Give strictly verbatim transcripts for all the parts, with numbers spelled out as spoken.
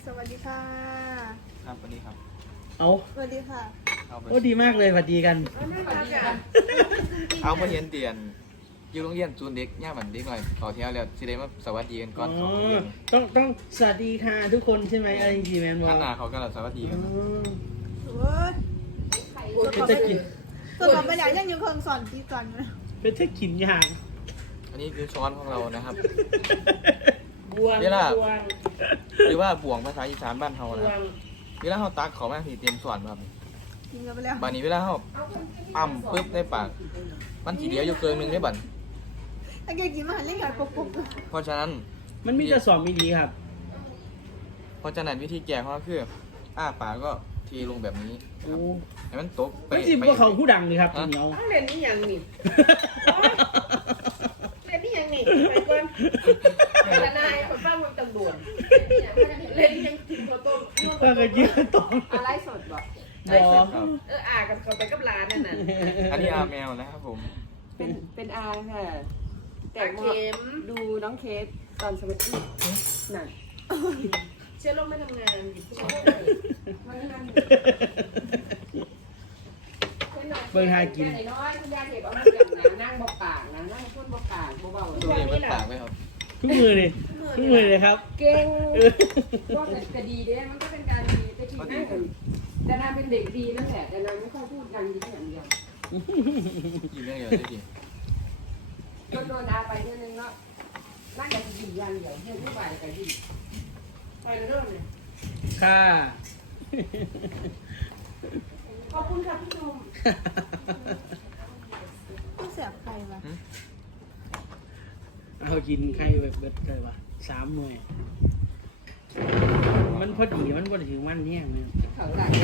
สวัสดีค่ะครับสวัสดีครับเอาสวัสดีค่ะโอ้ดีมากเลยสวัสดีกันเอาไปเรียนเตียนอยู่โรงเรียนจูนเด็กย่ามันเด็กหน่อยต่อเที่ยวแล้วสิได้มาสวัสดีกันก่อนเขาเรียนต้องต้องสวัสดีค่ะทุกคนใช่ไหมอะไรจริงๆแมนบอท่านกหนาเขาก็สวัสดีกันนะโอ้ยตัวต่อจะไปกินตัวต่อไปอยากยังอยู่เครื่องสอนที่สอนนะเป็นจะกินอย่างอันนี้คือช้อนของเรานะครับบวงเวลาบวงหรือว่าบ่วงภาษาอีสานบ้านเฮาบนะวครับงเวลาเฮาตักเขามาที่เตรียมสอนครับกินกันไปแล้วบานนี้เวลาเฮาอ้ำปึ๊บในปากมันสีเดียวอยู่เกินหนึงได้บัดถ้าแกกินมาหันเล่นกับปุ๊บปุ๊บเพราะฉะนั้นมันมีแต่สอนไม่ดีครับเพราะฉะนั้นวิธีแก้ของเราคืออ้าปากก็เทลงแบบนี้นะครับให้มันตกไปไม่สิพวกเขาผู้ดังเลยครับเหนียวเอาเล่นนี่ยังนี่เล่นนี่ยังนี่ไปก่อนไปละนายคนบ้างมันตำรวจเล่นนี่ยังกินโปรต้มเพื่อนก็ยืนตรงอะไรสดบอกบอครับเอออากันเขาไปกับร้านนั่นน่ะอันนี้อาแมวนะครับผมเป็นเป็นอาค่ะ แต่แต่ว่าเข็มดูน้องเคสตอนสมัยที่นั่นเชื่อลงไม่ทำงานหยิบเชื่อลงมันนั่นเบิ่งหากินน้อยคุณยายเห็บเอามาเกิดนะนั่งบอกปากนะนั่งพูดบอกปากเบาๆตัวนี้มันปากไหมครับทุกมือเลยทุกมือเลยครับเก่งว่าแต่ดีเด้มันก็เป็นการดีแต่ที่นั่งแต่นางเป็นเด็กดีนั่นแหละแต่นางไม่ค่อยพูดดังดีอย่างเดียวกินเรื่องเดียวได้ดีโดนโดนอาไปเท่านึงเนาะนั่งแต่ดีอย่างเดียวเฮ้ยไม่ไหวแต่ดีไปเริ่มเลยค่ะขอบคุณค่ะพี่ชมต้องเสียบใครวะเอากินไข่แบบเบิดเลยวะสามหน่วย มันพอดีมันพอดีถึงวันเนี้ยมันเขาหลายเลย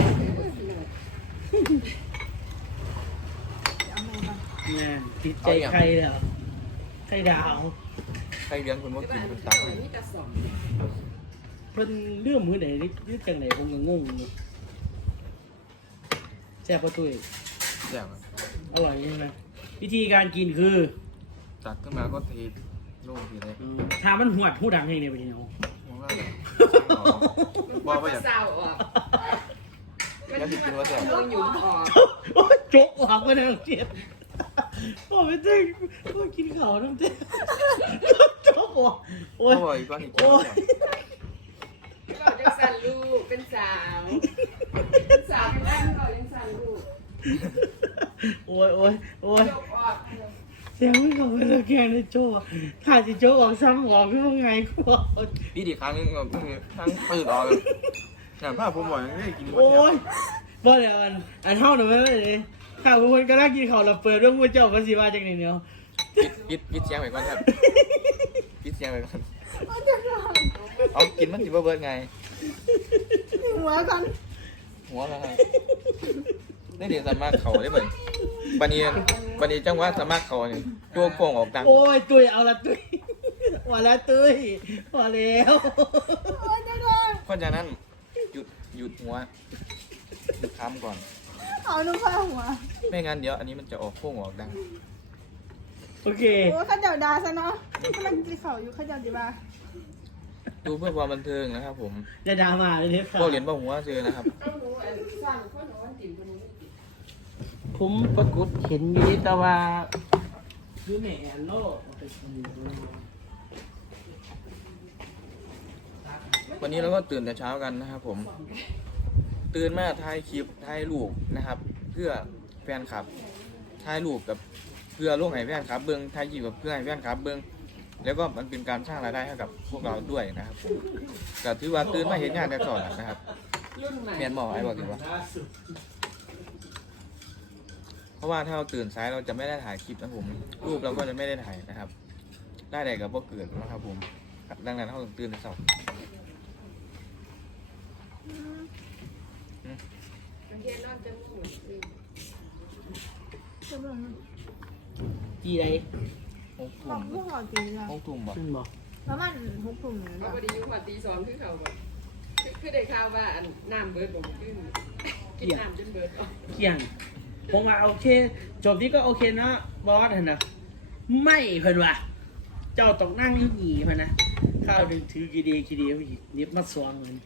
เอาไหนบ้างเนี่ยติดใจไข่แล้วไข่ดาวใครเลี้ยงคนว่าที่กิบ้าน นคนเขาตักอเลยนี่จะสองเพิ่นเรื่องมือไหนนี่นี่จังไหนผมก็งงอยู่แซ่บปะตุ้ยแซ่บครับอร่อยใช่ไหมวิธีการกินคือตักขึ้นมาก็เทลงทีเลยอืมถ้ามันหวดหูดังให้เนี่ยไปเนาะมองว่ามันบอกปว่าวดอยากเศร้าอ่ะอยากกินว่าแซ่บมันอยู่ออกโอ้ยโจกออกไปแล้วเจียดโอ้ยไม่ได้โอ้ยกินข้าวน้ำเจ๊โจกออกโอ้โอ้ยยก้อนอีกโอ้ยก็จะสั่นลูกเป็นสาวสาวเป็นร่างเรายังสั่นลูกโอ้ยโอ้ยโอ้ยยกออกเสียงไม่เข้าไปแล้วแกในโจ้ถ้าจะโจ้ออกซ้ำออกคือว่าไงกูบอกพี่ดีครั้งนึงแบบทั้งปืนออกเลยอย่างภาพผมบอกไม่ได้กินว่าโอ้แซ่ยบบ่เดี๋ยวอันอันเท่าหนูไม่ได้เลยถ้าบางคนก็นั่งกินข้าวเราเปิดเรื่องมือเจ้าภาษีว่าจากไหนเนาะปิดปิดเสียงไปก่อนครับปิดเสียงไปก่อนเอาจะทเอากินมันสิบ่เบิดไงำหัวกันหัวแล้วครับได้เรียนสามารถเขาได้เหมือนบันนี้บันนี้จังหวะสามารถเขาเนี่ยตัวโป่งออกดังโอ้ยตุ้ยเอาละตุ้ยว่าแล้วตุ้ยพอแล้วโอ้ยจะโดนเพราะฉะนั้นหยุดหยุดหัวหยุดค้ำก่อนเอานุ่มผ้าหัวไม่งั้นเดี๋ยวอันนี้มันจะออกโป่งออกดังโอเคโอ้ข้าเจ้าดาซะเนาะกำลังกินข้าวอยู่ข้าเจ้าดีบ้าดูเพื่อความบันเทิงนะครับผมจะดราม่าเลยเนี่ยค่ะพวกเหรียญบ่หัวเจอนะครับต้องรู้อันสั่งข้าวหนูวันติ๋มคนนี้ผมปรากฏเห็นอยี่แต่ว่าคือแม่แอนโลวันนี้เราก็ตื่นแต่เช้ากันนะครับผม ตื่นมาถ่ายคลิปถ่ายรูปนะครับ เพื่อแฟนคลับถ่ายรูปกับเพื่อลงให้แฟนคลับเบิ้งถ่ายคลิปกับเพื่อให้แฟนคลับเบิ้งแล้วก็มันเป็นการสร้างรายได้ให้กับพวกเราด้วยนะครับผมก็ถือว่าตื่นมาเห็นงานแต่ก่อนนะครับรุ่นใหม่เรียนบอกไอ้บอกดีว่าเพราะว่าถ้าเราตื่นสายเราจะไม่ได้ถ่ายคลิปนะผมรูปเราก็จะไม่ได้ถ่ายนะครับ ได้แต่กับพวกเกิดนะครับผมดังนั้นเราต้องตื่นแต่เช้าเฮียนอนจะหมุนจะบอกจีไรหกบอทุ่กมผู้ห่อกินค่ะหกทุ่มบอกขึ้นบอกประมาณหกถุงเลยเขานะพอดีอยู่หัวตีสองคือเขาแบบคือได้ข่าวว่าอันน้ำเบิร์ดผมขึ้นกินน้ำจนเบิร์ดออกเกี่ยงผมว่าโอเคจบที่ก็โอเคเนาะบอสเห็นนะไม่เพิ่นว่ะเจ้าต้องนั่งอยุ่หนีเพิ่นนะข้าวดึงถือกีดีกีดีผู้หญิงนิบมาสวงเลย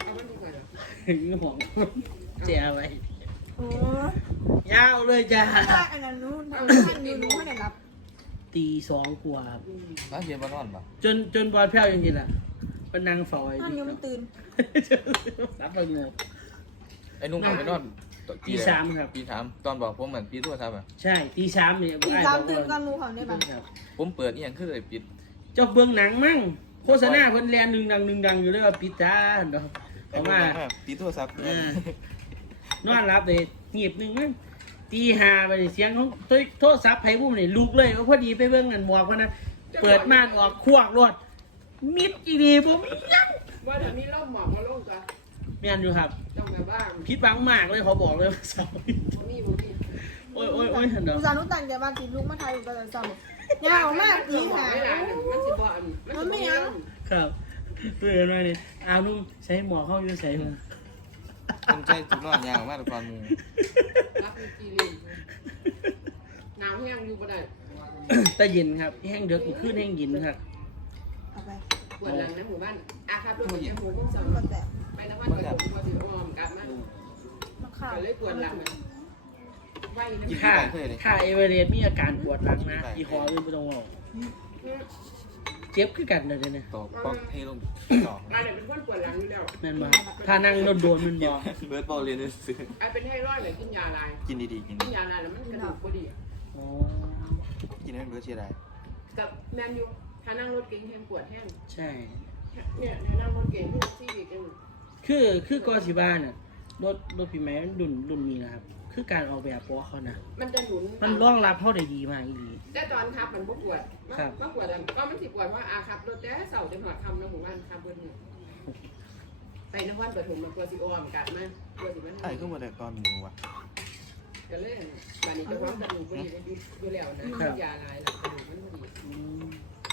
เอามันดีกว่าเหรอนี่หอมเจ้าไว้โอ้ยาวเลยจ้าถ้าอันนั้นนู้นทำทันอยู่นู้นไม่ได้รับตีสองกว่าครับร้านเย็นบ้านนอนปะจนจนบอลแพ้วจริงๆอ่ะเป็นนางฝอยท่านยังไม่ตื่นรับประโงกไอ้นุ่มผมไปนอนตีสามครับตีสามตอนบอกผมเหมือนปีตัวทับอ่ะใช่ตีสามเนี่ยตีสามตื่นก่อนหมูเขาได้ปะครับผมเปิดนี่ยังขึ้นเลยปิดเจ้าเบื้องหนังมั่งโฆษณาเพิ่นแลนหนึ่งดังหนึ่งดังอยู่เลยว่าปิดตาเนาะเขามาปีตัวซับเออนอนรับเลยหยิบหนึ่งมั้งตีห้าไปเสียงของโทรศัพท์ไผ่บุ้มนี่ลุกเลยเอาพอดีไปเบิ่งนั่นหมวกพะนะเปิดม่านออกควักรถมิดอีดีผมยังว่าเดี๋ยวนี้ร่มหมอกมาลงจ้ะแม่นอยู่ครับต้องแบบว่าพิดหวังมากเลยเขาบอกเลยว่าเสาร์นี้มีบุรีโอ้ยโอ้ยโอ้ยเดี๋ยวอุตส่าห์นุตันแกมาตีลูกมาไทยอยู่กันเลยซ้ำยาวมากตีหาไม่หลานมันสิบ่อันมันไม่ยังครับเพื่อนหน่อยนี่เอานุ่มใช้หมอเข้าอยู่ใส่มาคนใจจุดนอนยาวมากตอนมูรับจีรีหนาวแห้งอยู่บ่ได้แต่เย็นครับแห้งเดือกขึ้นแห้งเย็นครับเอาไปปวดหลังนะหมู่บ้านอาครับรถจมูกผมสั่งก็แต่ไปนครปฐมมาถึงออมกลับมามาข้าวก็เลยปวดหลังไหวนะถ้าถ้าเอเวอเรสต์มีอาการปวดหลังนะยี่ห้ออื่นไม่ต้องบอกเจ็บคือกันเลยเนี่ยตกป๊อกเทลงต่อมาเนี่ยเป็นคนปวดหลังอยู่แล้วนั่นมาถ้านั่งโดนโดนมันบอกเบิร์ดบอลเรียนซื้อไอ้เป็นไทรอยด์เลยกินยาลายกินดีๆกินกินยาลายแล้วมันกระดูกพอดีอ๋อกินให้เบิร์ดเชียร์ได้กับแมนยูถ้านั่งรถเก๋งแห้งปวดแห้งใช่เนี่ยถ้านั่งรถเก๋งที่ที่อีกคือคือกอสิบ้านน่ะรถรถพี่แม่รุ่นรุ่นนี้นะครับ คือการออกแบบปอเขานะมันจะหนุนมันร่องรับเขาได้ดีมากอีหลีแต่ตอนขับมันบ่ปวดครับบ่ปวดอ่ะก็มันสิปวดว่าอาขับรถแต่เสาร์จนหอดคำนะหมู่บ้านคำเบิ้ลเนี่ยไปนครปฐมมันตัวสิออมกัดมาตัวสิมันไอ้ก็มาแต่ตอนหนูว่ะก็เลยบัดนี้จะว่ากระดูกพอดีมันอยู่แล้วนะยาลายแล้วกระดูกมันพอดีอืม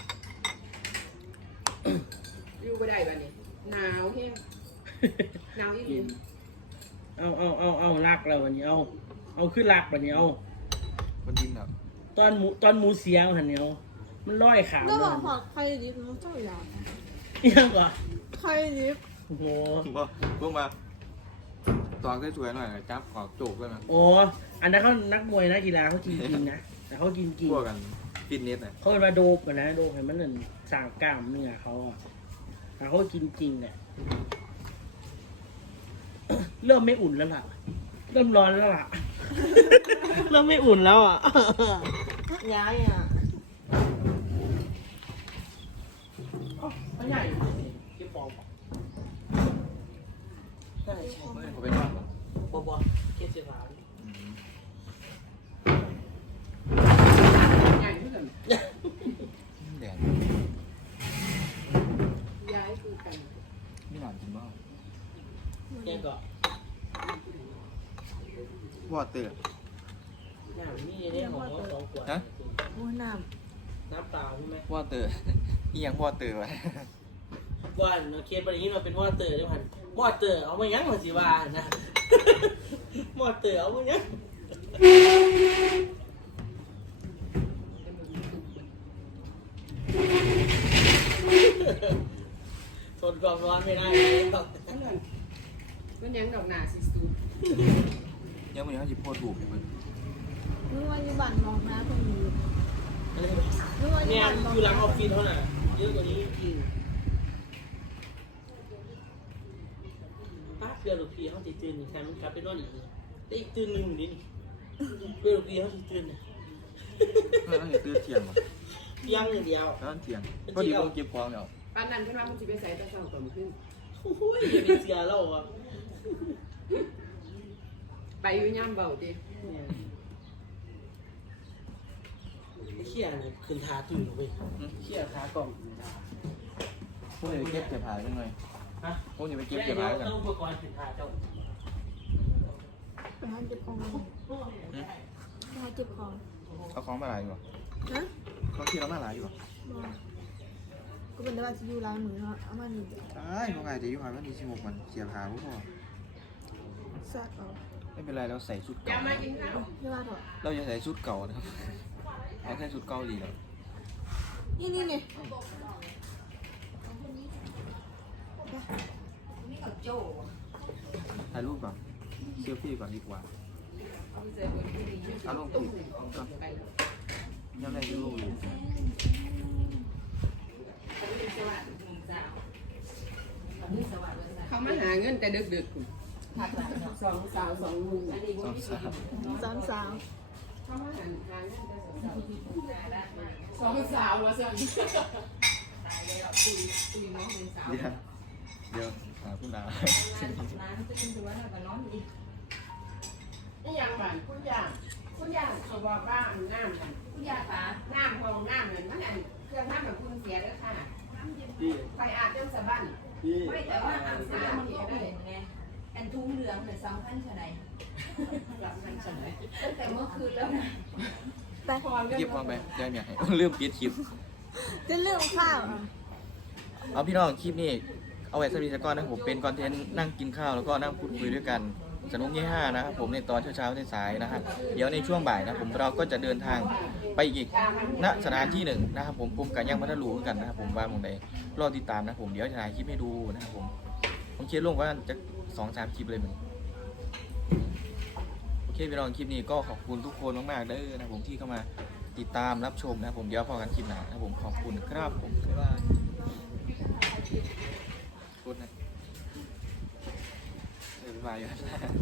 อยู่บ่ได้บัดนี้หนาวแห้งหนาวอีหลีเอาเอาเอาเอาลากเราวันนี้เอาเอาขึ้นลากวันนี้เอาคนยิ้มแบบตอนหมูตอนหมูเสียงหันเหนียวมันลอยขาวก็เลบอย กหอดใครดิบมันเจ้าอย่างยังก่อนใครดิบโอ้โหบอกพวกมาตอนสวยๆหน่อยจับขอบโจกแล้วนะโอ้อันนั้นเขานักมวยนักกีฬาเขากินจริงนะแต่เขากินจริงพวกกันฟิตเนสน่ะเขาเป็นมาโดบอะนะโดบให้มันเหมือนสร้างกล้ามเนื้อเขาอ่ะแต่เขากินจริงเนี่ยเริ่มไม่อุ่นแล้วล่ะ เริ่มร้อนแล้วล่ะ เริ่มไม่อุ่นแล้วอ่ะย้ายอ่ะไม่ใหญ่เก็บปองใช่ใช่เขาไปนอนปะบอบอเก็บเสียงหลานอืมใหญ่เท่ากันแดดย้ายคือกันไม่นอนกินบ้างแกก็วอเตอร์น้ำนี่ได้ของเราสองขวดฮะโอ้น้น้ำเปล่าใช่ไหมวอเตอร์ นี่ยังวอเตอร์วะว่าเราเคสประเด็นนี้เราเป็นมอเตอร์ด้วยพันมอเตอร์เอามายั้งมาสิว่านะ มอเตอร์เอามายั้งทนความร้อนไม่ได้เลยนั่นเลยมันยังดอกหนาสิสูยังไม่ยังหยิบโพดถูกเลยำนึกว่าอยู่บ้านมองนะคนนี้นึกว่าอยู่เนี่ยบ้านมองอยู่หลังออฟฟิศเท่านั้นเยอะกว่านี้จริงป้าเพื่อนลูกพี่เขาติดตื่นแทนมันกลับไปนอนอีกแต่อีกตื่นหนึ่งอยู่นี่เพื่อนลูกพี่เขาติดตื่นเนี่ยเมื่อต้องตื่นเที่ยงวะยังอย่างเดียวแล้วเที่ยงพอดีผมเก็บของแล้วปานนั้นเพิ่นว่ามันสิไปใส่แต่เช้าตอนขึ้นโอ้ยอย่าไปเสียเราอ่ะไปอยู่ย่ำเบาติเขี้ยเนี่ยขึ้นทาตื่นไปเขี้ยทากล่องพวกนี้ไปเก็บเก็บหายกันหน่อยฮะพวกนี้ไปเก็บเก็บหายกันต้องอุปกรณ์ขึ้นทาเจ้าไปหาเจ็บของไปหาเจ็บของเอาของมาหลายอยู่วะฮะเขาคิดเรามาหลายอยู่วะบอกก็เป็นแต่ว่าจะอยู่ร้านมือเนาะเอามาหนึ่งใช่พวกไงจะอยู่หายวันที่สิบหกวันเสียบหาพวกพ่อซักเอาไม่เป็นไรเราใส่ชุดอย่าเก่ามากินข้าวไม่ว่าเถอะเราจะใส่ชุดเก่านะครับเราใส่ชุดเก่าดีแล้วนี่นี่นี่กับโจ้ถ่ายรูปก่อนเซลฟี่ก่อนดีกว่าเอาลงติดก่อนยังได้รูปอยู่เขามาหาเงินแต่ดึกๆสองสาวสองลุงสองสามสองสาวเขามาหาหาเงินแต่สองสาววะสิเดี๋ยวเดี๋ยวหาคุณดานี่ยังบ้านคุณย่าคุณย่าเขาบอกว่าน้ำกันคุณย่าคะน้ำห้องน้ำนั่นมันอันเครื่องน้ำแบบคุณเสียแล้วค่ะไปอาบน้ำสะบั้นไม่แต่ว่าอ่างน้ำมันก็เห็นไงอันทุ่งเหลืองเนี่ยสำคัญชะไหนตั้งแต่เมื่อคืนแล้วนะไปเก็บวางไปยายเมียให้ลืมปิดคลิปจะเรื่องข้าวอ่ะเอาพี่น้องคลิปนี้เอาไว้สำหรับก่อนนะผมเป็นคอนเทนต์นั่งกินข้าวแล้วก็นั่งพูดคุยด้วยกันสนุกยี่ห้านะครับผมในตอนเช้าๆสายๆนะครับเดี๋ยวในช่วงบ่ายนะผมเราก็จะเดินทางไปอีกณสถานที่หนึ่งนะครับผมผมกับยังพัทลุงกันนะครับผมว่าหมองใดรอติดตามนะผมเดี๋ยวจะถ่ายคลิปให้ดูนะครับผมผมคิดลงว่าจะสองสามคลิปเลยมันโอเคพี่น้องคลิปนี้ก็ขอบคุณทุกคนมากๆเด้อนะผมที่เข้ามาติดตามรับชมนะครับผมเดี๋ยวพอกันคลิปหน้านะครับผมขอบคุณครับผมบ๊ายบายพูดนะบ๊ายบาย